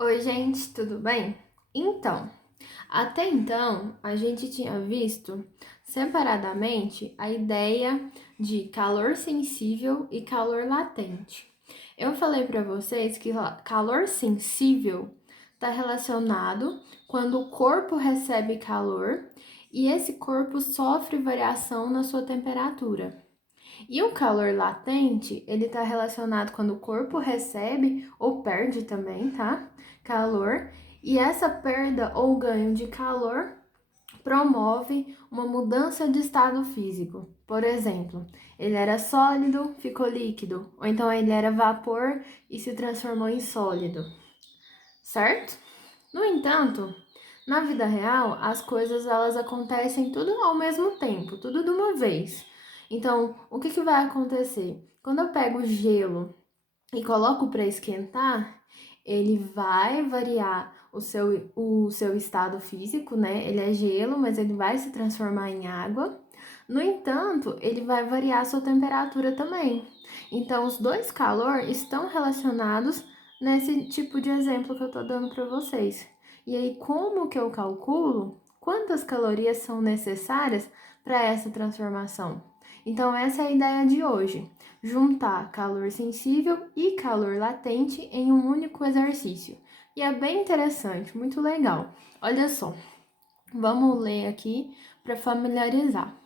Oi, gente, tudo bem? Então, até então, a gente tinha visto separadamente a ideia de calor sensível e calor latente. Eu falei para vocês que calor sensível está relacionado quando o corpo recebe calor e esse corpo sofre variação na sua temperatura. E o calor latente, ele está relacionado quando o corpo recebe ou perde também, tá? Calor. E essa perda ou ganho de calor promove uma mudança de estado físico. Por exemplo, ele era sólido, ficou líquido, ou então ele era vapor e se transformou em sólido, certo? No entanto, na vida real, as coisas elas acontecem tudo ao mesmo tempo, tudo de uma vez. Então, o que vai acontecer? Quando eu pego gelo e coloco para esquentar, ele vai variar o seu estado físico, né? Ele é gelo, mas ele vai se transformar em água. No entanto, ele vai variar a sua temperatura também. Então, os dois calor estão relacionados nesse tipo de exemplo que eu estou dando para vocês. E aí, como que eu calculo quantas calorias são necessárias para essa transformação? Então, essa é a ideia de hoje: juntar calor sensível e calor latente em um único exercício. E é bem interessante, muito legal. Olha só, vamos ler aqui para familiarizar.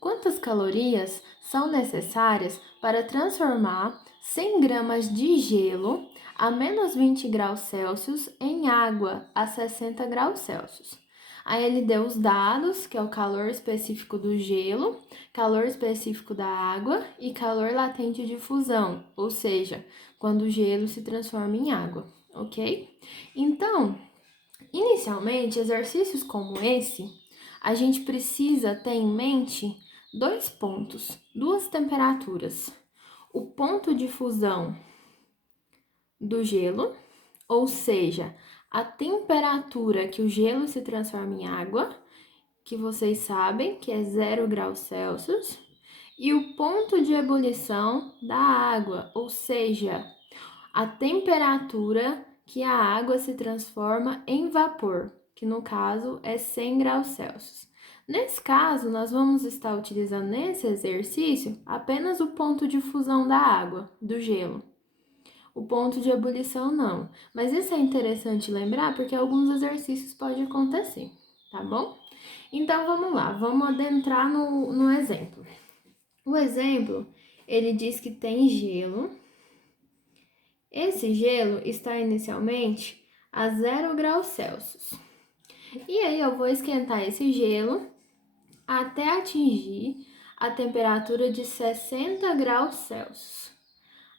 Quantas calorias são necessárias para transformar 100 gramas de gelo a menos 20 graus Celsius em água a 60 graus Celsius? Aí ele deu os dados, que é o calor específico do gelo, calor específico da água e calor latente de fusão, ou seja, quando o gelo se transforma em água, ok? Então, inicialmente, exercícios como esse, a gente precisa ter em mente dois pontos, duas temperaturas. O ponto de fusão do gelo, ou seja, a temperatura que o gelo se transforma em água, que vocês sabem que é 0 graus Celsius, e o ponto de ebulição da água, ou seja, a temperatura que a água se transforma em vapor, que no caso é 100 graus Celsius. Nesse caso, nós vamos estar utilizando nesse exercício apenas o ponto de fusão da água, do gelo. O ponto de ebulição não. Mas isso é interessante lembrar porque alguns exercícios podem acontecer, tá bom? Então vamos lá, vamos adentrar no exemplo. O exemplo, ele diz que tem gelo. Esse gelo está inicialmente a 0 graus Celsius. E aí eu vou esquentar esse gelo até atingir a temperatura de 60 graus Celsius.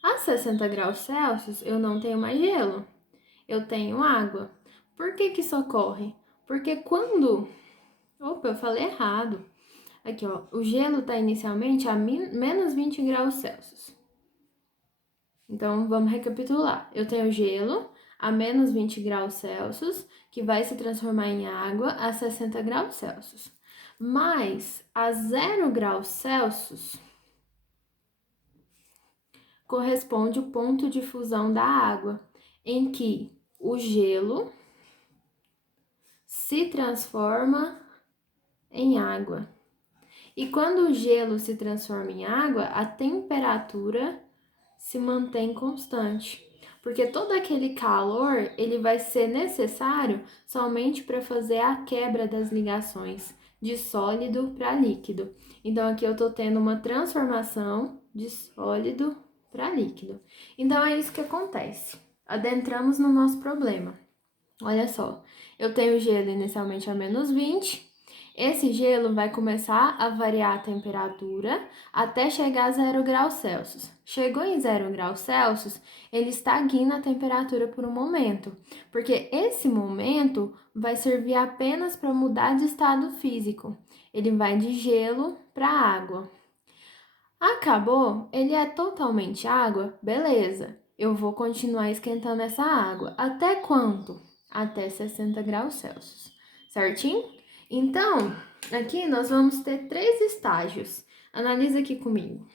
A 60 graus Celsius eu não tenho mais gelo, eu tenho água. Por que isso ocorre? Porque quando... Opa, eu falei errado. Aqui, ó, o gelo está inicialmente a menos 20 graus Celsius. Então, vamos recapitular. Eu tenho gelo a menos 20 graus Celsius, que vai se transformar em água a 60 graus Celsius. Mas a 0 graus Celsius corresponde o ponto de fusão da água, em que o gelo se transforma em água. E quando o gelo se transforma em água, a temperatura se mantém constante, porque todo aquele calor ele vai ser necessário somente para fazer a quebra das ligações de sólido para líquido. Então aqui eu estou tendo uma transformação de sólido para líquido. Então é isso que acontece. Adentramos no nosso problema. Olha só, eu tenho gelo inicialmente a menos 20. Esse gelo vai começar a variar a temperatura até chegar a 0 graus Celsius. Chegou em 0 graus Celsius, ele estagna a temperatura por um momento, porque esse momento vai servir apenas para mudar de estado físico. Ele vai de gelo para água. Acabou? Ele é totalmente água? Beleza. Eu vou continuar esquentando essa água. Até quanto? Até 60 graus Celsius. Certinho? Então, aqui nós vamos ter três estágios. Analisa aqui comigo.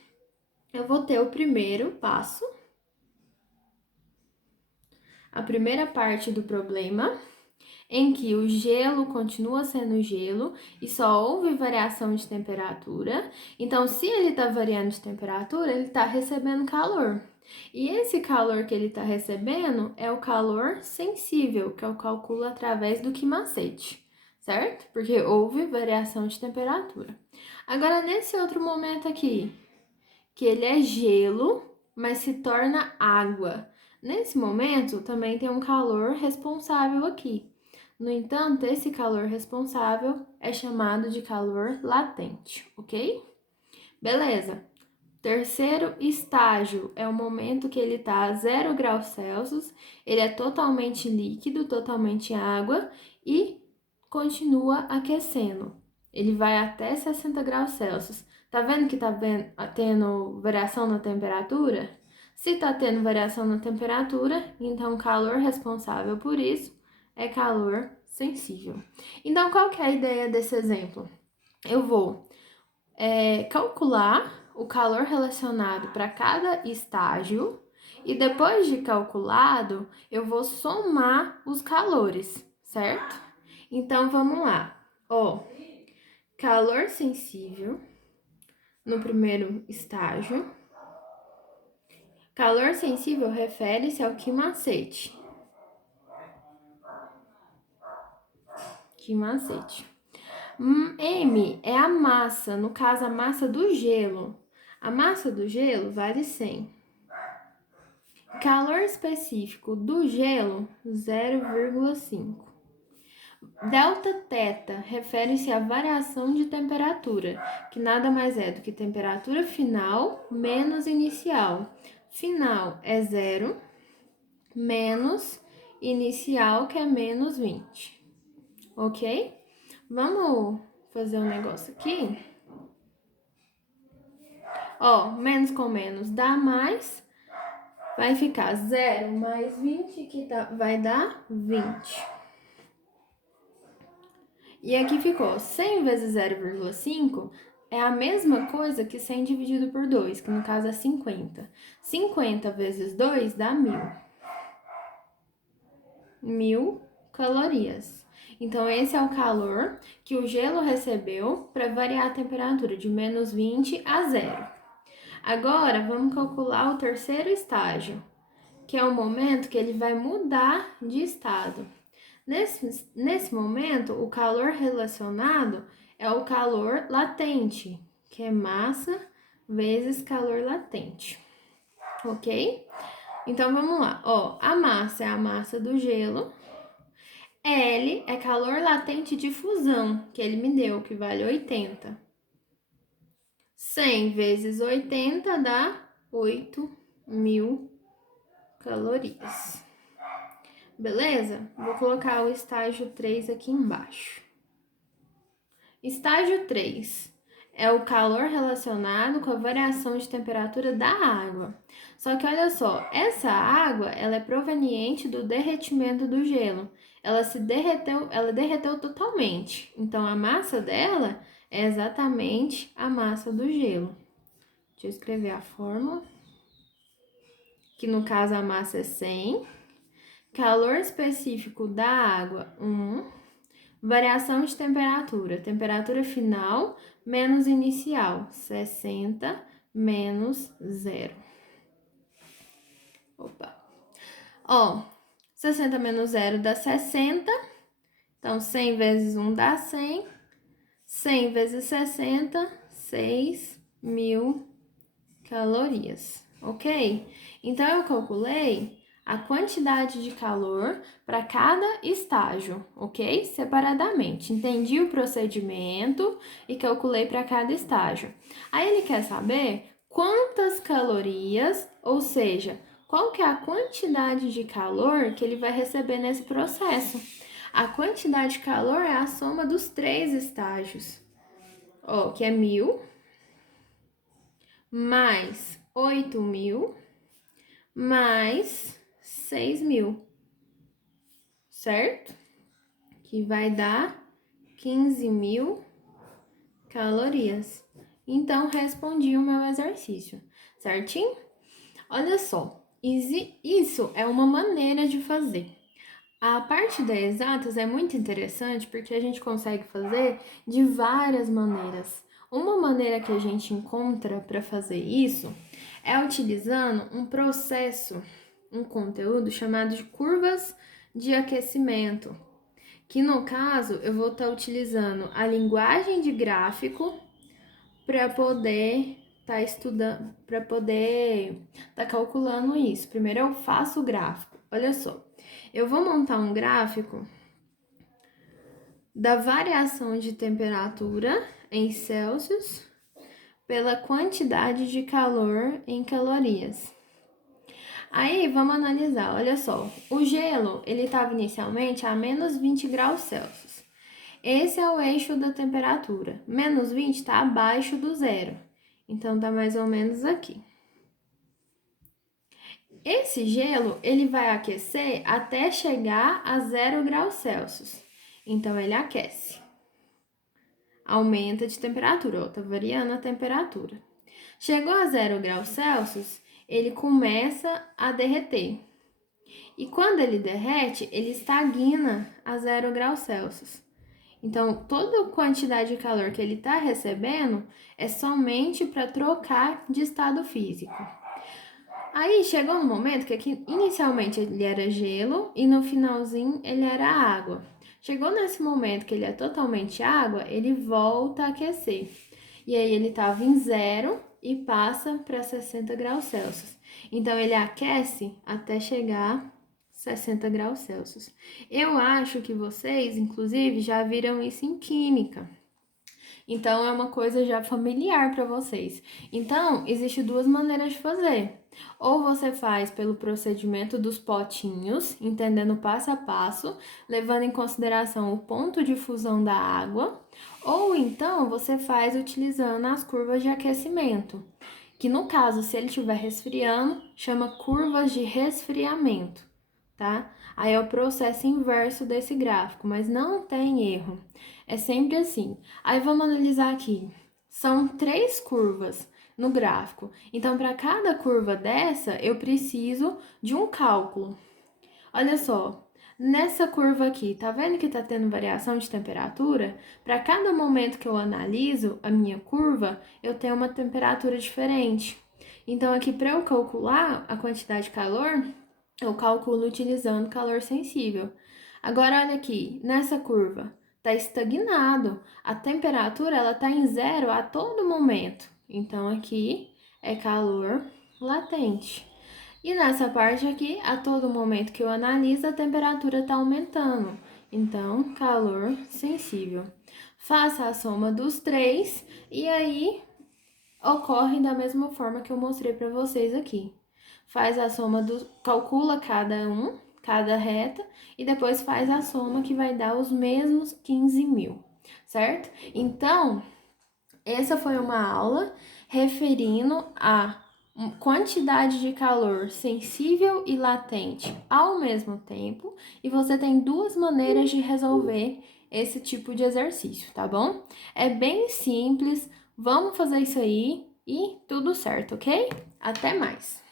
Eu vou ter o primeiro passo. a primeira parte do problema, em que o gelo continua sendo gelo e só houve variação de temperatura. Então, se ele está variando de temperatura, ele está recebendo calor. E esse calor que ele está recebendo é o calor sensível, que eu calculo através do Quimacete, certo? Porque houve variação de temperatura. Agora, nesse outro momento aqui, que ele é gelo, mas se torna água. Nesse momento, também tem um calor responsável aqui. No entanto, esse calor responsável é chamado de calor latente, ok? Beleza. Terceiro estágio é o momento que ele está a 0 graus Celsius, ele é totalmente líquido, totalmente água e continua aquecendo. Ele vai até 60 graus Celsius. Tá vendo que tendo variação na temperatura? Se tá tendo variação na temperatura, então o calor responsável por isso é calor sensível. Então, qual que é a ideia desse exemplo? Eu vou calcular o calor relacionado para cada estágio e depois de calculado, eu vou somar os calores, certo? Então, vamos lá. Ó, calor sensível no primeiro estágio. Calor sensível refere-se ao Quimacete. M é a massa, no caso a massa do gelo. A massa do gelo vale 100. Calor específico do gelo, 0,5. Delta θ refere-se à variação de temperatura, que nada mais é do que temperatura final menos inicial. Final é 0, menos inicial, que é menos 20. Ok? Vamos fazer um negócio aqui. Ó, menos com menos dá mais. Vai ficar 0 mais 20, que vai dar 20. E aqui ficou 100 vezes 0,5 é a mesma coisa que 100 dividido por 2, que no caso é 50. 50 vezes 2 dá 1.000. 1.000 calorias. Então, esse é o calor que o gelo recebeu para variar a temperatura de menos 20 a 0. Agora, vamos calcular o terceiro estágio, que é o momento que ele vai mudar de estado. Nesse momento, o calor relacionado é o calor latente, que é massa vezes calor latente, ok? Então, vamos lá. Ó, a massa é a massa do gelo. L é calor latente de fusão, que ele me deu, que vale 80. 100 vezes 80 dá 8.000 calorias. Beleza? Vou colocar o estágio 3 aqui embaixo. Estágio 3 é o calor relacionado com a variação de temperatura da água. Só que olha só, essa água, ela é proveniente do derretimento do gelo. Ela derreteu totalmente. Então a massa dela é exatamente a massa do gelo. Deixa eu escrever a fórmula. Que no caso a massa é 100. Calor específico da água, 1. Variação de temperatura. Temperatura final menos inicial. 60 menos 0. Opa. Ó, 60 menos 0 dá 60. Então, 100 vezes 1 dá 100. 100 vezes 60, 6.000 calorias. Ok? Então, eu calculei a quantidade de calor para cada estágio, ok? Separadamente. Entendi o procedimento e calculei para cada estágio. Aí ele quer saber quantas calorias, ou seja, qual que é a quantidade de calor que ele vai receber nesse processo. A quantidade de calor é a soma dos 3 estágios, ó, que é 1.000 mais 8.000 mais 6.000, certo? Que vai dar 15.000 calorias. Então, respondi o meu exercício, certinho? Olha só, Isso é uma maneira de fazer. A parte das exatas é muito interessante porque a gente consegue fazer de várias maneiras. Uma maneira que a gente encontra para fazer isso é utilizando um processo, um conteúdo chamado de curvas de aquecimento, que no caso eu vou estar utilizando a linguagem de gráfico para poder estar estudando, para poder estar calculando isso. Primeiro eu faço o gráfico. Olha só, eu vou montar um gráfico da variação de temperatura em Celsius pela quantidade de calor em calorias. Aí, vamos analisar, olha só, o gelo, ele estava inicialmente a menos 20 graus Celsius. Esse é o eixo da temperatura. Menos 20 está abaixo do zero, então está mais ou menos aqui. Esse gelo, ele vai aquecer até chegar a 0 graus Celsius, então ele aquece. Aumenta de temperatura, ó, tá variando a temperatura. Chegou a 0 graus Celsius, ele começa a derreter. E quando ele derrete, ele estagna a 0 graus Celsius. Então, toda a quantidade de calor que ele está recebendo é somente para trocar de estado físico. Aí chegou um momento que aqui, inicialmente ele era gelo e no finalzinho ele era água. Chegou nesse momento que ele é totalmente água, ele volta a aquecer. E aí ele estava em zero e passa para 60 graus Celsius. Então ele aquece até chegar 60 graus Celsius. Eu acho que vocês, inclusive, já viram isso em química. Então é uma coisa já familiar para vocês. Então, existe duas maneiras de fazer. Ou você faz pelo procedimento dos potinhos, entendendo passo a passo, levando em consideração o ponto de fusão da água, ou então você faz utilizando as curvas de aquecimento, que no caso, se ele estiver resfriando, chama curvas de resfriamento, tá? Aí é o processo inverso desse gráfico, mas não tem erro. É sempre assim. Aí vamos analisar aqui. São 3 curvas no gráfico. Então, para cada curva dessa, eu preciso de um cálculo. Olha só, nessa curva aqui, tá vendo que tá tendo variação de temperatura? Para cada momento que eu analiso a minha curva, eu tenho uma temperatura diferente. Então, aqui, para eu calcular a quantidade de calor, eu calculo utilizando calor sensível. Agora, olha aqui, nessa curva, tá estagnado. A temperatura, ela tá em zero a todo momento. Então, aqui é calor latente. E nessa parte aqui, a todo momento que eu analiso, a temperatura está aumentando. Então, calor sensível. Faça a soma dos três e aí ocorre da mesma forma que eu mostrei para vocês aqui. Faz a soma calcula cada reta, e depois faz a soma que vai dar os mesmos 15.000, certo? Então, essa foi uma aula referindo a quantidade de calor sensível e latente ao mesmo tempo, e você tem duas maneiras de resolver esse tipo de exercício, tá bom? É bem simples, vamos fazer isso aí e tudo certo, ok? Até mais!